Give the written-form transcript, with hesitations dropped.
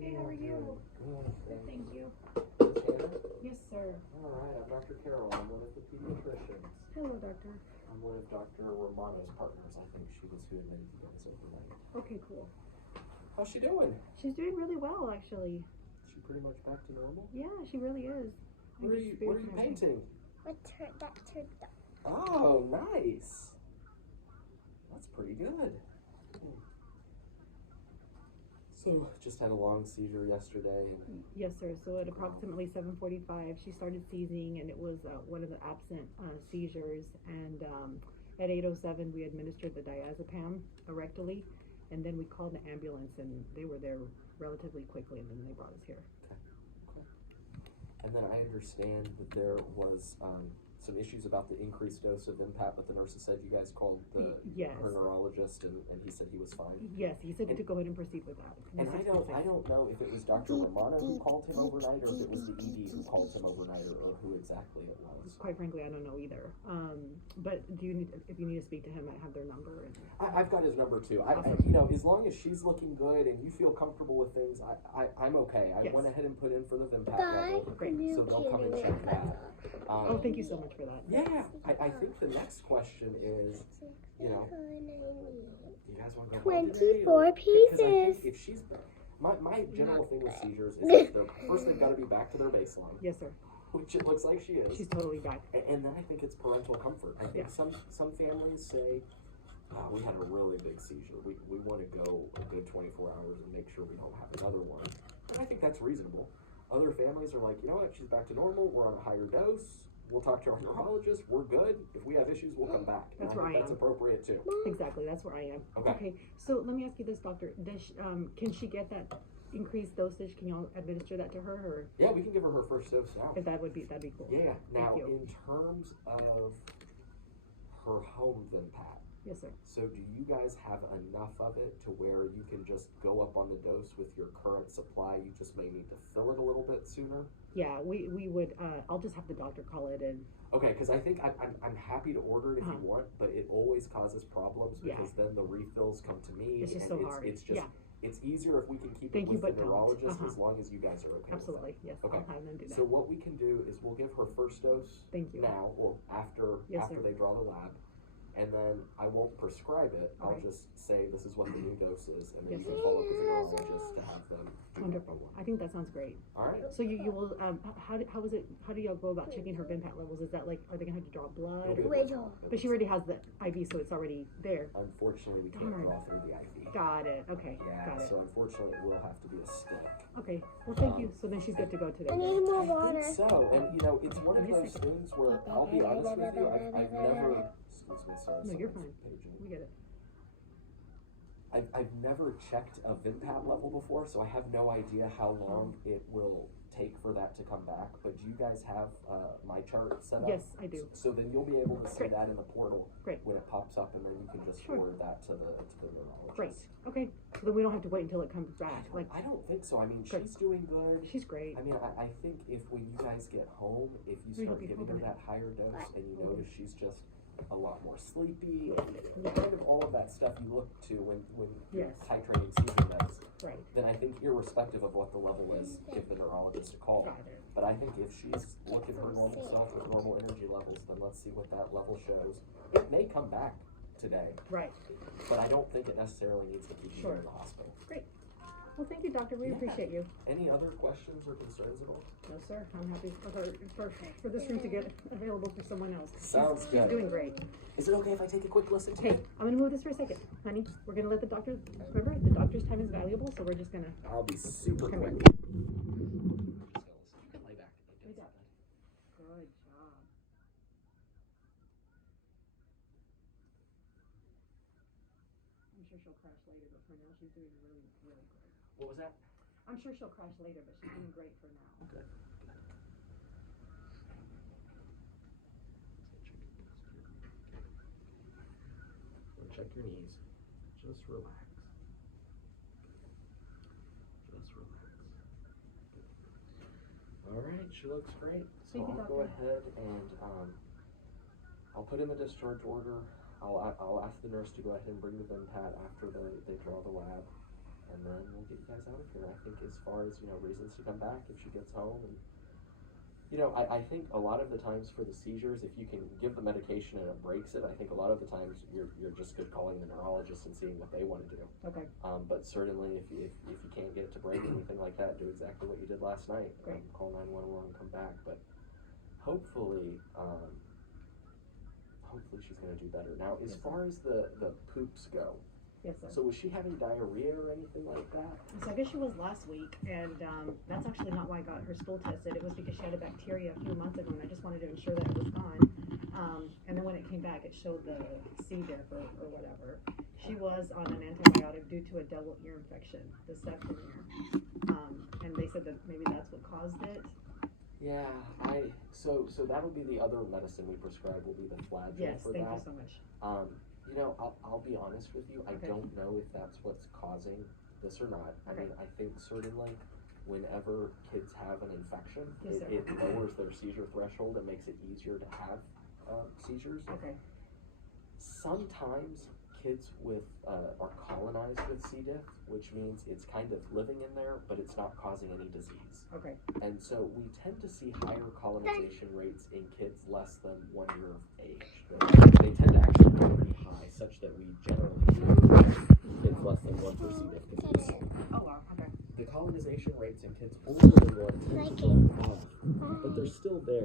Hey, how are you? Good, thank you. Yes, sir. Alright, I'm Dr. Carroll. I'm one of the pediatricians. Hello, doctor. I'm one of Dr. Romano's partners. I think she was who admitted you guys overnight. Okay, cool. How's she doing? She's doing really well, actually. Is she pretty much back to normal? Yeah, she really is. What are you painting? That turned up. Oh, nice. That's pretty good. So, just had a long seizure yesterday. And Yes, sir. So at approximately 7:45, she started seizing, and it was one of the absent seizures. And at 8:07, we administered the diazepam rectally, and then we called the ambulance, and they were there relatively quickly, and then they brought us here. Okay. And then I understand that there was some issues about the increased dose of Impact, but the nurses said you guys called Yes. her neurologist, and he said he was fine. Yes, he said to go ahead and proceed with that. And I don't know if it was Dr. Romano who called him overnight, or if it was the ED who called him overnight, or who exactly it was. Quite frankly, I don't know either. But do you need, if you need to speak to him, I have their number. And I've got his number too. Awesome. You know, as long as she's looking good and you feel comfortable with things, I'm okay. I Yes. went ahead and put in for the Vimpat level, Great. so they'll come and check that. Oh, thank you so much for that. Yeah, I think the next question is, you know, do you guys want to go home today, 24 or- because I pieces. think if she's, my general thing with seizures is that first they've got to be back to their baseline, Yes, sir. which it looks like she is. She's totally back. And then I think it's parental comfort. I think Yeah. some families say, we had a really big seizure. We want to go a good 24 hours and make sure we don't have another one. And I think that's reasonable. Other families are like, you know what, she's back to normal. We're on a higher dose. We'll talk to our neurologist. We're good. If we have issues, we'll come back. And That's I where think I that's am. appropriate too. Exactly, that's where I am. Okay. So let me ask you this, doctor. Does she, can she get that increased dosage? Can y'all administer that to her, or Yeah, we can give her her first dose now. if that'd be cool. Yeah. Now, Thank you. in terms of her home Vimpat, Yes, sir. so do you guys have enough of it to where you can just go up on the dose with your current supply? You just may need to fill it a little bit sooner. Yeah, we would. I'll just have the doctor call it in. Okay, because I think I'm happy to order it if you want, but it always causes problems Yeah. because then the refills come to me. It's just and so hard. It's just Yeah. it's easier if we can keep Thank it you, with but the don't. neurologist as long as you guys are okay. Absolutely, With yes. Okay. I'll have them do it. that. So what we can do is we'll give her first dose Thank you. now, or after Yes, after sir. they draw the lab, and then I won't prescribe it. I'll Okay. just say this is what the new dose is, and then Yes, you can sir. follow up with the neurologist to have them do Wonderful. one. I think that sounds great. All right. So you will. How do y'all go about checking her Vimpat levels? Is that like, are they gonna have to draw blood? You'll get Or, what's wrong with it. but she already has the IV, so it's already there. Unfortunately, we can't Darn. draw through the IV. Got it. Okay. Yeah, Got it. so unfortunately, it will have to be a stick. Okay. Well, thank you. So then she's good to go today. I need more I water. think so, and you know, it's one of those things where I'll be honest with you, I've never. Excuse me, sorry. No, you're someone's fine. paging. We get it. I've never checked a Vimpat level before, so I have no idea how long it will take for that to come back. But do you guys have my chart set up? Yes, I do. So then you'll be able to see Great. that in the portal Great. when it pops up, and then you can just Sure. forward that to the neurologist. Great. Okay. So then we don't have to wait until it comes back. Like, I don't think so. I mean, Great. she's doing good. she's great. I mean, I think if when you guys get home, if you We'll start be giving her home. that higher dose and you We'll notice she's just a lot more sleepy, and kind of all of that stuff you look to when you're Yes. titrating seizure medicine, Right. then I think irrespective of what the level is, give the neurologist a call. Got it. But I think if she's looking her normal self with normal energy levels, then let's see what that level shows. It may come back today, Right. but I don't think it necessarily needs to keep you Sure. in the hospital. Great. Well, thank you, doctor. We Yeah. appreciate you. Any other questions or concerns at all? No, sir. I'm happy for this room to get available for someone else. Sounds She's good. doing great. Is it okay if I take a quick listen to Hey, it? I'm gonna move this for a second, honey. We're gonna let the doctor. Remember, the doctor's time is valuable, so we're just gonna. I'll be super Come quick. here. You can lay back. Good job. Good job. I'm sure she'll crash later, but for now she's doing really, really great. What was that? I'm sure she'll crash later, but she's doing great for now. Okay. Check your knees. Just relax. Just relax. All right, she looks great. So Thank you, I'll go doctor. ahead and I'll put in the discharge order. I'll ask the nurse to go ahead and bring the VIM pad after they draw the lab, and then we'll get you guys out of here. I think as far as, reasons to come back if she gets home, and I think a lot of the times for the seizures, if you can give the medication and it breaks it, I think a lot of the times you're just good calling the neurologist and seeing what they want to do. Okay. But certainly if you can't get it to break anything like that, do exactly what you did last night. Great. Call 911 and come back. But hopefully she's going to do better. Now, as far as the poops go, Yes, sir. so was she having diarrhea or anything like that? So I guess she was last week, and that's actually not why I got her stool tested. It was because she had a bacteria a few months ago, and I just wanted to ensure that it was gone. And then when it came back, it showed the C. diff or whatever. She was on an antibiotic due to a double ear infection, the septum ear. And they said that maybe that's what caused it. Yeah, so that'll be the other medicine we prescribe, will be the flagyl Yes, for thank that. you so much. I'll be honest with you, I Okay. don't know if that's what's causing this or not. I Okay. mean, I think certainly whenever kids have an infection, Yes, sir. it lowers their seizure threshold and makes it easier to have seizures. Okay. Sometimes kids are colonized with C. diff, which means it's kind of living in there, but it's not causing any disease. Okay. And so we tend to see higher colonization rates in kids less than 1 year of age. They tend to actually go pretty high, such that we generally see kids less than 1 for C. diff disease. Oh, wow. Okay. The colonization rates in kids older than 1 tend to drop off, but they're still there.